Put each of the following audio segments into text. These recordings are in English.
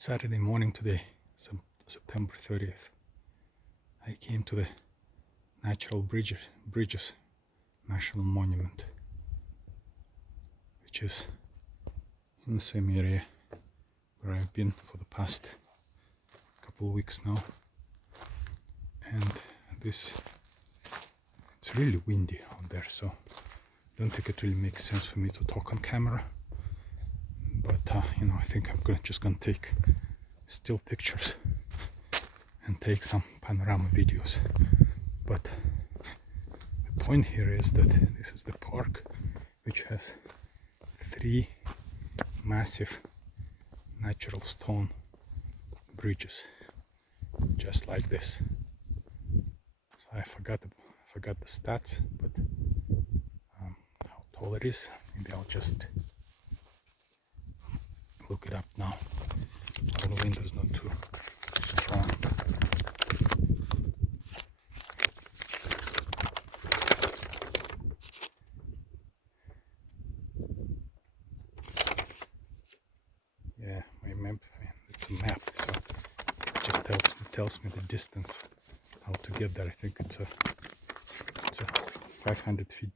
Saturday morning today, September 30th. I came to the Natural Bridges National Monument, which is in the same area where I've been for the past couple of weeks now. And it's really windy out there, so I don't think it really makes sense for me to talk on camera. But I think I'm just gonna take still pictures and take some panorama videos. But the point here is that this is the park, which has 3 massive natural stone bridges, just like this. So I forgot the stats, but how tall it is. Maybe I'll just look it up now. The wind is not too strong. Yeah, my map. It's a map, so it just tells me the distance, how to get there. I think it's a 500 feet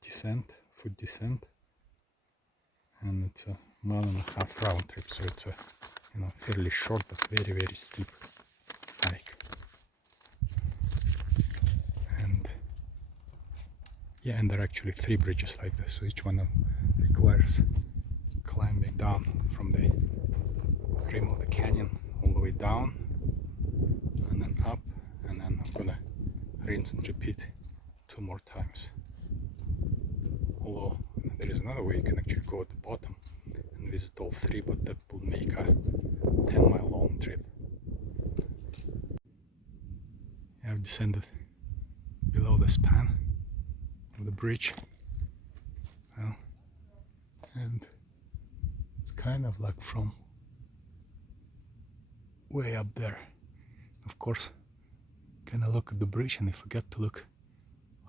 foot descent, and it's a 1.5 round trip. So it's a fairly short but very steep hike. And yeah, and there are actually 3 bridges like this, so each one requires climbing down from the rim of the canyon all the way down and then up, and then I'm gonna rinse and repeat 2 more times. Although there is another way, you can actually go at the bottom and visit all 3, but that will make a 10-mile long trip. I've descended below the span of the bridge, well, and it's kind of like from way up there. Of course, kind of look at the bridge and I forget to look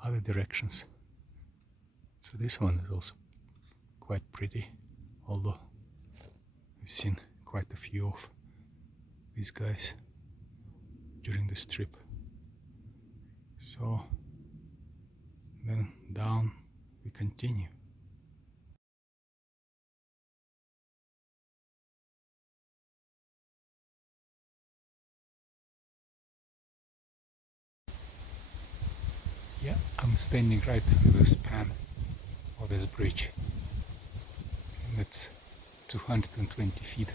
other directions. So this one is also quite pretty, although we've seen quite a few of these guys during this trip. So then down we continue. Yeah, I'm standing right under the span of this bridge, and it's 220 feet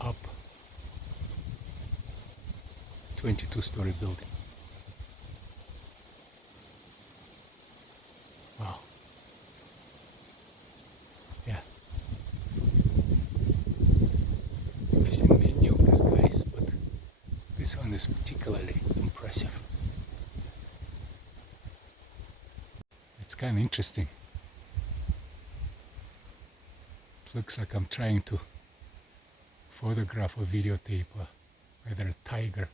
up, 22-story building. Wow. Yeah. I've seen many of these guys, but this one is particularly impressive. It's kind of interesting. It looks like I'm trying to photograph or videotape either a tiger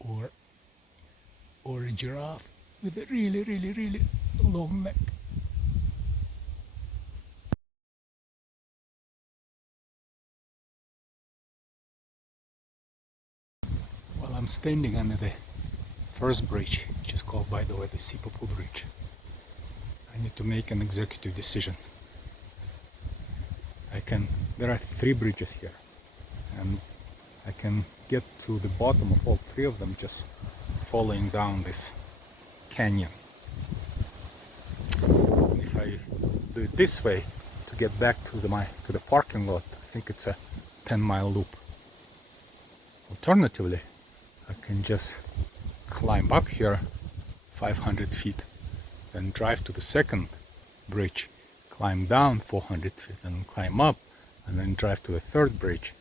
or a giraffe with a really long neck. Well, I'm standing under the first bridge, which is called, by the way, the Sipopu Bridge. I need to make an executive decision. There are 3 bridges here, and I can get to the bottom of all 3 of them just following down this canyon. And if I do it this way to get back to the parking lot, I think it's a 10-mile loop. Alternatively, I can just climb up here 500 feet, then drive to the second bridge, climb down 400 feet, and climb up, and then drive to the third bridge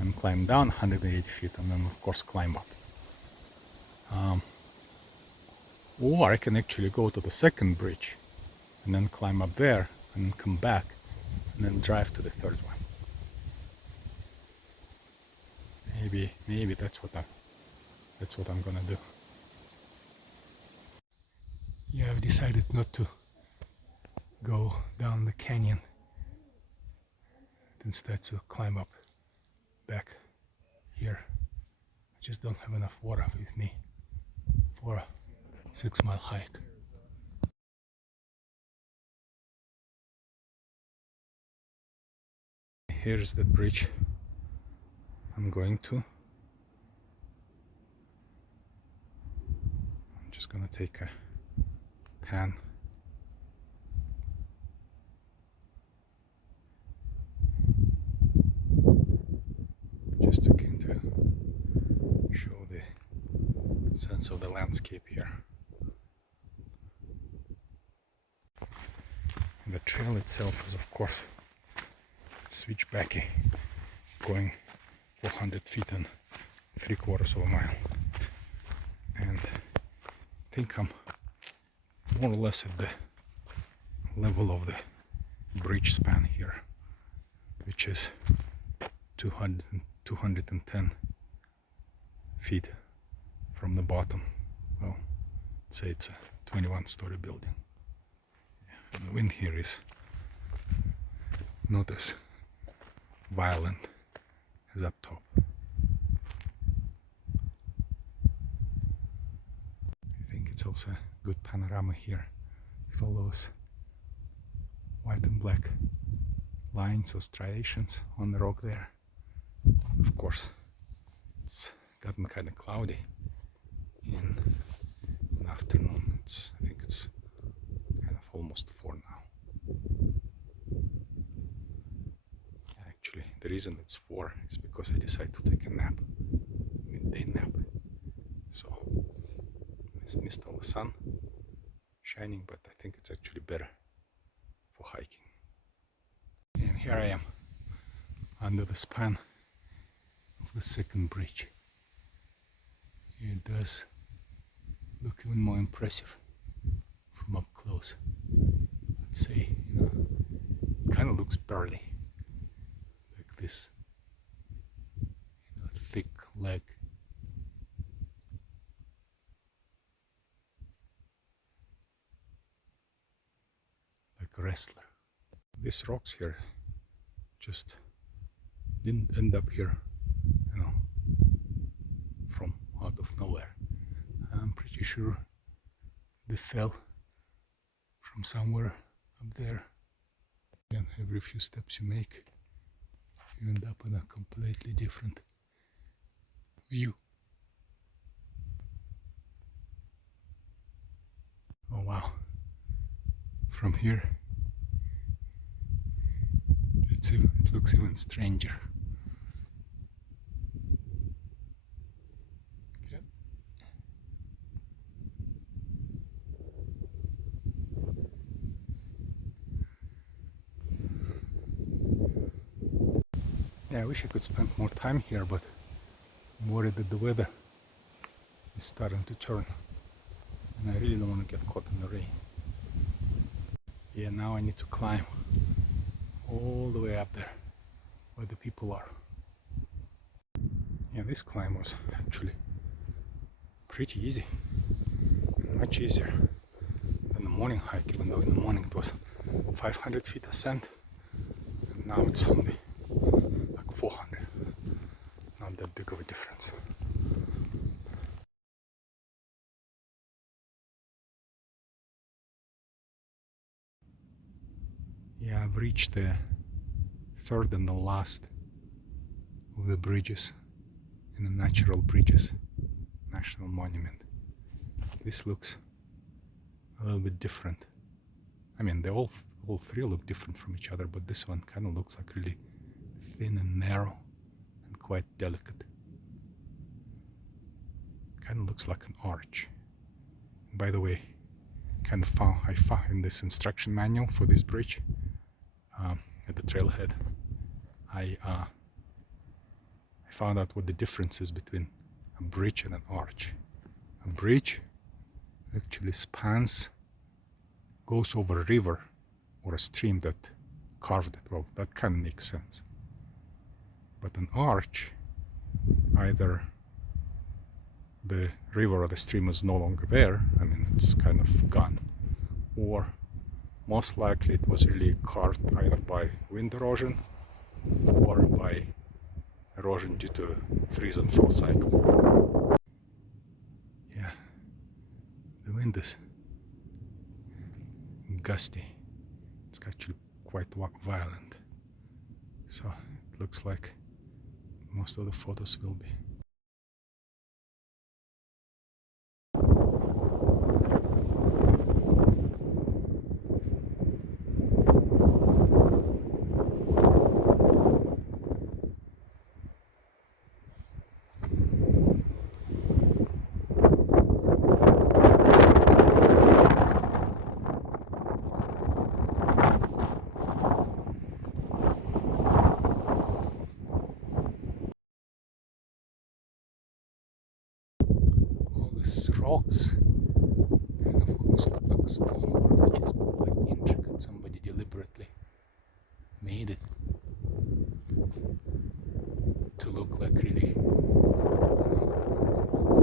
and climb down 180 feet, and then of course climb up. Or I can actually go to the second bridge and then climb up there and come back and then drive to the third one. Maybe that's what I'm gonna do. Yeah, I've decided not to go down the canyon, instead to climb up back here. I just don't have enough water with me for a 6-mile hike. Here's the bridge I'm going to. I'm just gonna take a pan. Just again to show the sense of the landscape here. And the trail itself is of course switchbacky, going 400 feet and 3/4 of a mile. And I think I'm more or less at the level of the bridge span here, which is 210 feet from the bottom. Well, say it's a 21-story building. And the wind here is not as violent as up top. I think it's also a good panorama here with all those white and black lines or striations on the rock there. Of course, it's gotten kind of cloudy in the afternoon. I think it's kind of almost 4 now. Actually, the reason it's 4 is because I decided to take a nap, midday nap. So I missed all the sun shining, but I think it's actually better for hiking. And here I am under the span of the second bridge. It does look even more impressive from up close. I'd say, it kind of looks burly, like this, thick leg. Like a wrestler. These rocks here just didn't end up here, from out of nowhere. I'm pretty sure they fell from somewhere up there. And every few steps you make, you end up in a completely different view. Oh wow, from here it looks even stranger. Yep. Yeah, I wish I could spend more time here, but I'm worried that the weather is starting to turn and I really don't want to get caught in the rain. Yeah, now I need to climb all the way up there where the people are. Yeah, this climb was actually pretty easy, much easier than the morning hike, even though in the morning it was 500 feet ascent and now it's only like 400. Not that big of a difference. Yeah, I've reached the third and the last of the bridges in the Natural Bridges National Monument. This looks a little bit different. I mean, they all three look different from each other, but this one kind of looks like really thin and narrow and quite delicate. Kind of looks like an arch. And by the way, I found in this instruction manual for this bridge at the trailhead, I found out what the difference is between a bridge and an arch. A bridge actually goes over a river or a stream that carved it. Well, that kind of makes sense. But an arch, either the river or the stream is no longer there, I mean, it's kind of gone, or most likely it was really carved either by wind erosion or by erosion due to freeze and thaw cycle. Yeah, the wind is gusty. It's actually quite violent. So it looks like most of the photos will be. All these rocks kind of almost look like stonework, which is like intricate. Somebody deliberately made it to look like really,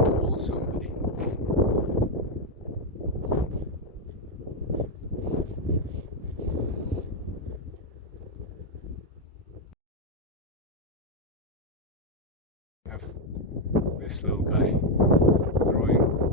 tall somebody. Have this little guy growing